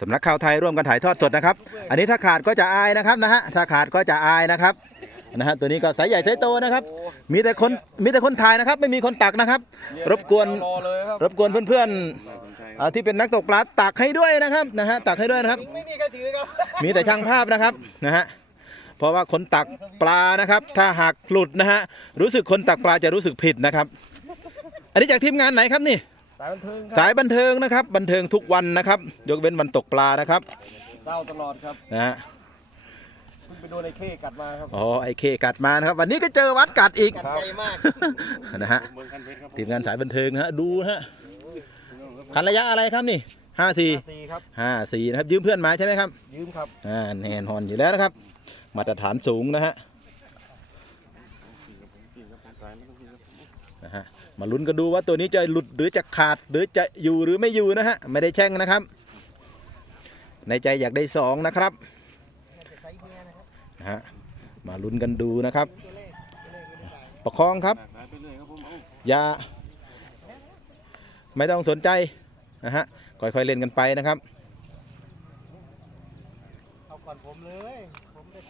สำนักข่าวไทยร่วมกันถ่ายทอดสดนะครับ อันนี้ถ้าขาดก็จะอายนะครับนะฮะถ้าขาดก็จะอายนะครับนะฮะตัวนี้ก็สายใหญ่สายโตนะครับ มีแต่คนมีแต่คนถ่ายนะครับ ไม่มีคนตักนะครับ รบกวนรอเลยครับรบกวนเพื่อนๆอ่าที่เป็นนักตกปลาตักให้ด้วยนะครับนะฮะตักให้ด้วยนะครับ ไม่มีใครถือครับมีแต่ช่างภาพนะครับนะฮะเพราะว่าคนตักปลานะครับ ถ้าหากหลุดนะฮะรู้สึกคนตักปลาจะรู้สึกผิดนะครับ อันนี้จากทีมงานไหนครับนี่สายบันเทิงครับสายบันเทิงนะครับ บันเทิงทุกวันนะครับ ยกเว้นวันตกปลานะครับเศร้าตลอดครับนะฮะเพิ่งไปโดนไอ้เข้กัดมาครับอ๋อไอเคกัดมานะครับ วันนี้ก็เจอวัดกัดอีก กัดใจมากนะฮะทีมงานสายบันเทิงฮะดูฮะคันระยะอะไรครับนี่ห้าสี่ซีครับ ห้าสี่นะครับ ยืมเพื่อนมาใช่ไหมครับ ยืมครับอ่าแน่นอนอยู่แล้วนะครับ มาตรฐานสูงนะฮะนะฮะ มาลุ้นกันดูว่าตัวนี้จะหลุดหรือจะขาดหรือจะอยู่หรือไม่อยู่นะฮะไม่ได้แช่งนะครับ ในใจอยากได้สองนะครับนะฮะมาลุ้นกันดูนะครับ ประคองครับ อย่า ไม่ต้องสนใจนะฮะค่อยๆเล่นกันไปนะครับ เอาก่อนผมเลยผมได้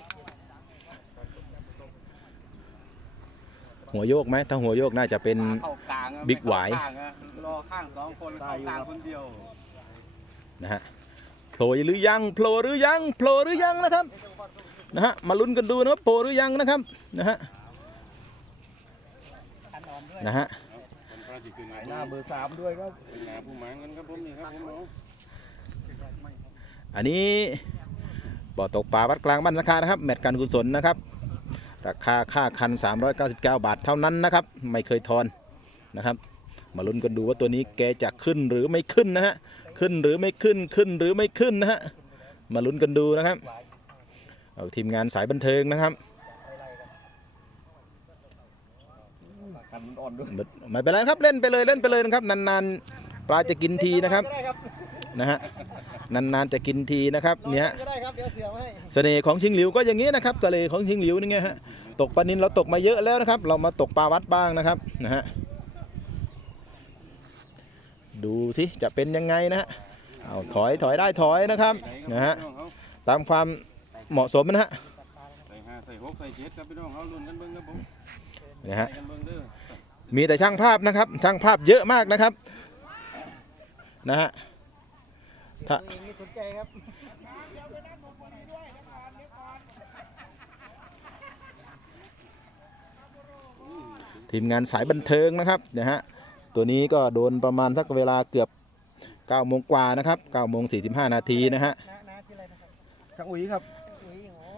หัวโยกไหมถ้าหัวโยกน่าจะเป็น เข้ากลางอะบิ๊กหวาย ไม่เข้ข้งอะรอข้างสองคนเข้ากลางคนเดียวนะฮะโผล่หรือยังโผล่หรือยังโผล่หรือยังนะครับนะฮะมาลุ้นกันดูนะครับโผล่หรือยังนะครับนะฮะนะฮะหน้าเบอร์สามด้วยครับอันนี้บ่อตกปลาวัดกลางบ้านนาคานะครับแมตช์การกุศลนะครับ ราคาค่าคัน 399 บาทเท่านั้นนะครับ ไม่เคยทอนนะครับ มาลุ้นกันดูว่าตัวนี้แกจะขึ้นหรือไม่ขึ้นนะฮะขึ้นหรือไม่ขึ้นขึ้นหรือไม่ขึ้นนะฮะมาลุ้นกันดูนะครับเอาทีมงานสายบันเทิงนะครับกันมันอ่อนด้วยไม่เป็นไรครับเล่นไปเลยเล่นไปเลยนะครับนานๆปลาจะกินทีนะครับก็ได้ครับ นะฮะนานๆจะกินทีนะครับเนี่ยก็ได้ครับเดี๋ยวเสียมาให้เสน่ห์ของชิงหลิวก็อย่างนี้นะครับทะเลของชิงหลิวนี่ไงฮะตกปลานินเราตกมาเยอะแล้วนะครับ เรามาตกปลาวัดบ้างนะครับนะฮะดูสิจะเป็นยังไงนะฮะเอาถอยถอยได้ถอยนะครับนะฮะตามความเหมาะสมนะฮะใส่ห้าใส่หกใส่เจ็ดครับพี่น้องเขาลุ้นกันเบิ้งครับผมนะฮะใส่กันเบิ้งเด้อมีแต่ช่างภาพนะครับช่างภาพเยอะมากนะครับนะฮะ ถ้าตัวเองไม่สนใจครับทีมงานสายบันเทิงนะครับนะฮะตัวนี้ก็โดนประมาณสักเวลาเกือบ9โมงกว่านะครับ9โมง45 นาทีนะฮะน้าน้าชื่ออะไรนะครับช่างอุ๋ยครับอุ้ยโอ้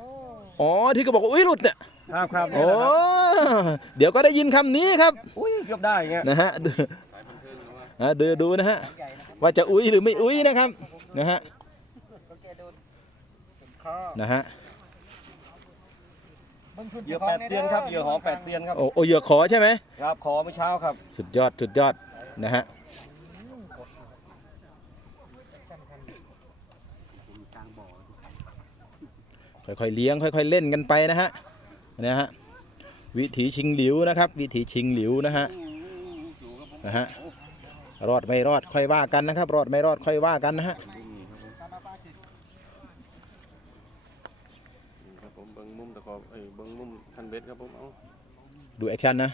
อ๋อที่ก็บอกว่าอุ้ยหลุดเนี่ยครับครับโอ้เดี๋ยวก็ได้ยินคำนี้ครับอุ้ยเกือบได้เงี้ยนะฮะดูอะดูดูนะฮะใหญ่นะครับว่าจะอุ้ยหรือไม่อุ้ยนะครับ นะฮะก็แกโดนผมข้อนะฮะเบิ้งทุนเหยื่อแปดเซียนครับเหยื่อหอมแปดเซียนครับโอ้โอเหยื่อขอใช่ไหมครับขอเมื่อเช้าครับ สุดยอดสุดยอดนะฮะค่อยๆเลี้ยงค่อยๆเล่นกันไปนะฮะนะฮะวิถีชิงหลิวนะครับ วิถีชิงหลิวนะฮะนะฮะรอดไม่รอดค่อยว่ากันนะครับ รอดไม่รอดค่อยว่ากันนะฮะ การเอาปลาคือ ครับผมเบิ้ง มุมตะกอบเอ้ยเบิ้งมุมทันเบ็ดครับผมเอาดูแอคชั่นนะ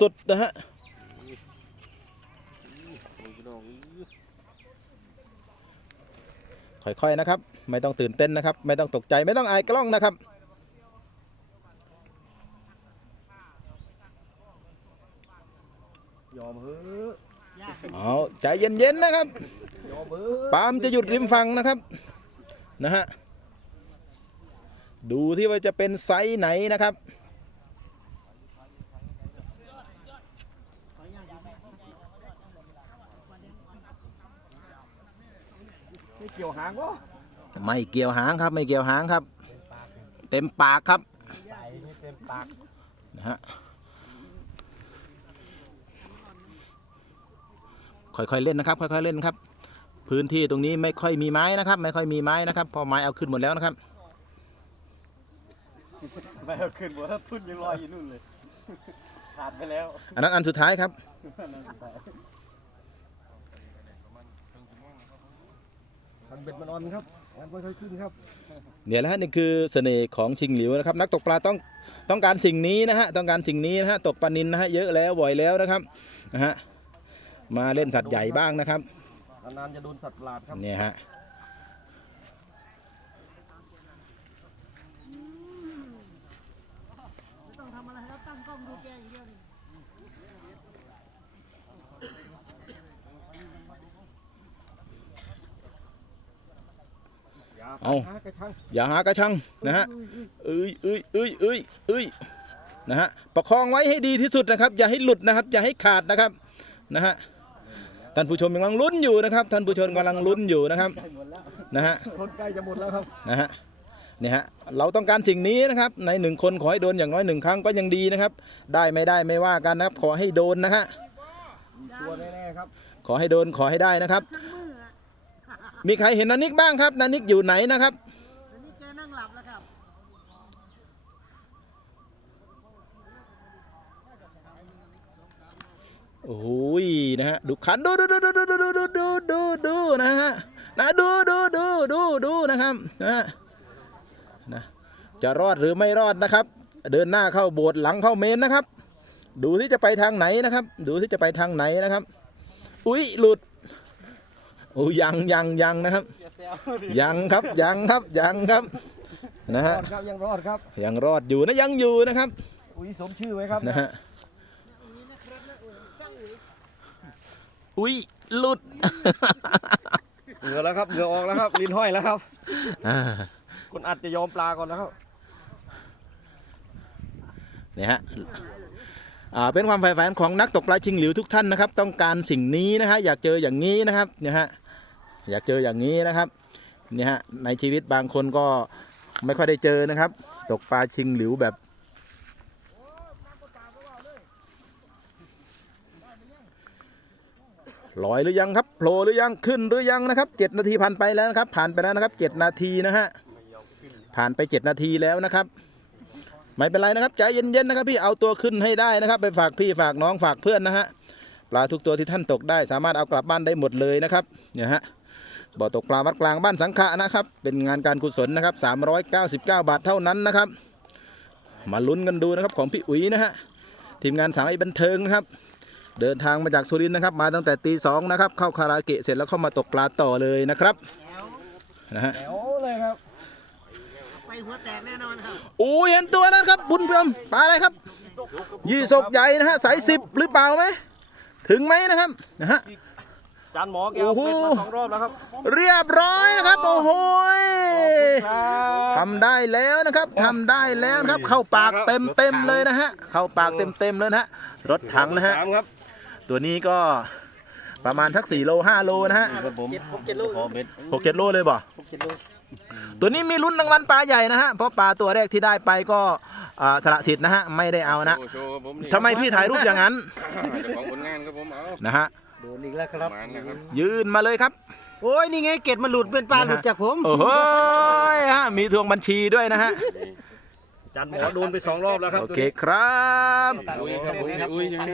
สุดๆนะฮะโอ้ยพี่น้องอื้อค่อยๆนะครับ ไม่ต้องตื่นเต้นนะครับ ไม่ต้องตกใจไม่ต้องอายกล้องนะครับยอมเฮ้อะเอาใจเย็นๆนะครับยอมเฮ้อะปาล์มจะหยุดริมฝั่งนะครับนะฮะ ดูที่ว่าจะเป็นไซส์ไหนนะครับ ไม่เกี่ยวหางวะไม่เกี่ยวหางครับ ไม่เกี่ยวหางครับ เต็มปากครับใหญ่นี่เต็มปากนะฮะค่อยๆเล่นนะครับ ค่อยๆเล่นครับ พื้นที่ตรงนี้ไม่ค่อยมีไม้นะครับ ไม่ค่อยมีไม้นะครับเพอไม้เอาขึ้นหมดแล้วนะครับ ไม่เอาขึ้นหัวทุ่นยังลอยอยู่นู่นเลยขาดไปแล้วอันนั้นอันสุดท้ายครับเขามันเบ็ดมันอ่อนครับมันไม่ค่อยขึ้นครับ เนี่ยแหละฮะนี่คือเสน่ห์ของชิงหลิวนะครับ นักตกปลาต้องต้องการสิ่งนี้นะฮะต้องการสิ่งนี้นะฮะตกปลานินนะฮะเยอะแล้วบ่อยแล้วนะครับนะฮะมาเล่นสัตว์ใหญ่บ้างนะครับนานๆจะโดนสัตว์ประหลาดครับเนี่ยฮะ ไม่ต้องทำอะไรครับ ตั้งกล้องดูแกอย่างเดียวนี่ เอาหากระชังอย่าหากระชังนะฮะเอ้ยเอ้ยเอ้ยเอ้ยเอ้ยนะฮะประคองไว้ให้ดีที่สุดนะครับ อย่าให้หลุดนะครับ อย่าให้ขาดนะครับนะฮะท่านผู้ชมกำลังลุ้นอยู่นะครับ ท่านผู้ชมกำลังลุ้นอยู่นะครับนะฮะคนใกล้จะหมดแล้วครับนะฮะเนี่ยฮะเราต้องการสิ่งนี้นะครับ ในหนึ่งคนขอให้โดนอย่างน้อยหนึ่งครั้งก็ยังดีนะครับ ได้ไม่ได้ไม่ว่ากันนะครับ ขอให้โดนนะฮะตัวแน่ๆครับขอให้โดนขอให้ได้นะครับ มีใครเห็นนันนิกบ้างครับนันนิกอยู่ไหนนะครับอันนี้แกนั่งหลับแล้วครับโอ้โหนะฮะดูขันดูดูดูดูดูดูดูดูดูดูนะฮะนะดูดูดูดูดูนะครับนะฮะนะจะรอดหรือไม่รอดนะครับ เดินหน้าเข้าโบสถ์หลังเข้าเมนนะครับ ดูที่จะไปทางไหนนะครับ ดูที่จะไปทางไหนนะครับ อุ้ยหลุด โอ้ยังยังยังนะครับ อย่าแซวดิยังครับยังครับยังครับนะรฮะอดครับยังรอดครับยังรอดอยู่นะยังอยู่นะครับอุ้ยสมชื่อไว้ครับนะฮะอุ้ยนะครับนะอุ้ยช่างอุ้ยอุ้ยหลุด เหงื่อแล้วครับเหงื่อออกแล้วครับลิ้นห้อยแล้วครับอ่าคนอัดจะยอมปลาก่อนแล้วครับเนี่ยฮะอ่าเป็นความใฝ่ฝันของนักตกปลาชิงหลิวทุกท่านนะครับ ต้องการสิ่งนี้นะฮะอยากเจออย่างนี้นะครับเนี่ยฮะ อยากเจออย่างนี้นะครับเนี่ยฮะในชีวิตบางคนก็ไม่ค่อยได้เจอนะครับ ตกปลาชิงหลิวแบบลอยหรือยังครับโผล่หรือยังขึ้นหรือยังนะครับเจ็ดนาทีผ่านไปแล้วนะครับ ผ่านไปแล้วนะครับเจ็ดนาทีนะฮะผ่านไปเจ็ดนาทีแล้วนะครับไม่เป็นไรนะครับใจเย็นๆนะครับ พี่เอาตัวขึ้นให้ได้นะครับ ไปฝากพี่ฝากน้องฝากเพื่อนนะฮะปลาทุกตัวที่ท่านตกได้ สามารถเอากลับบ้านได้หมดเลยนะครับเนี่ยฮะ บ่อตกปลาวัดกลางบ้านสังขะนะครับ เป็นงานการกุศลนะครับ 399 บาทเท่านั้นนะครับ มาลุ้นกันดูนะครับของพี่อุ๋ยนะฮะทีมงานสามไอ้บันเทิงนะครับ เดินทางมาจากสุรินทร์นะครับ มาตั้งแต่ตีสองนะครับ เข้าคาราโอเกะเสร็จแล้วเข้ามาตกปลาต่อเลยนะครับแถวนะฮะแถวเลยครับไปหัวแตกแน่นอนครับโอ้ยเห็นตัวนั้นครับบุญพยมปลาอะไรครับ ยี่สกใหญ่นะฮะสายสิบหรือเปล่าไหมถึงไหมนะครับนะฮะ จานหมอแกเอาเป็ดมาสองรอบแล้วครับ เรียบร้อยนะครับ โอ้โหยครับทำได้แล้วนะครับทำได้แล้วนะครับ เข้าปากเต็มเต็มๆเลยนะฮะเข้าปากเต็มเต็มๆเลยนะฮะรถถังนะฮะสามครับตัวนี้ก็ประมาณทัก4โล5โลนะฮะครับผมเจ็ดหกเจ็ดลูกขอเบ็ดหกเจ็ดโลเลยบ่หกเจ็ดลูกตัวนี้มีลุ้นรางวัลปลาใหญ่นะฮะเพราะปลาตัวแรกที่ได้ไปก็อ่าสละสิทธิ์นะฮะไม่ได้เอานะโชว์ครับผมนี่ทำไมพี่ถ่ายรูปอย่างนั้นเจ้าของผลงานครับผมเอานะฮะ โดนอีกแล้วครับมานะครับ ยืนมาเลยครับ โอ้ยนี่ไงเกล็ดมันหลุดเป็นปลาหลุดจากผมโอ้โหฮะมีทวงบัญชีด้วยนะฮะจานหมอโดนไปสองรอบแล้วครับโอเคครับ อุ้ยครับผมอุ้ยยังไง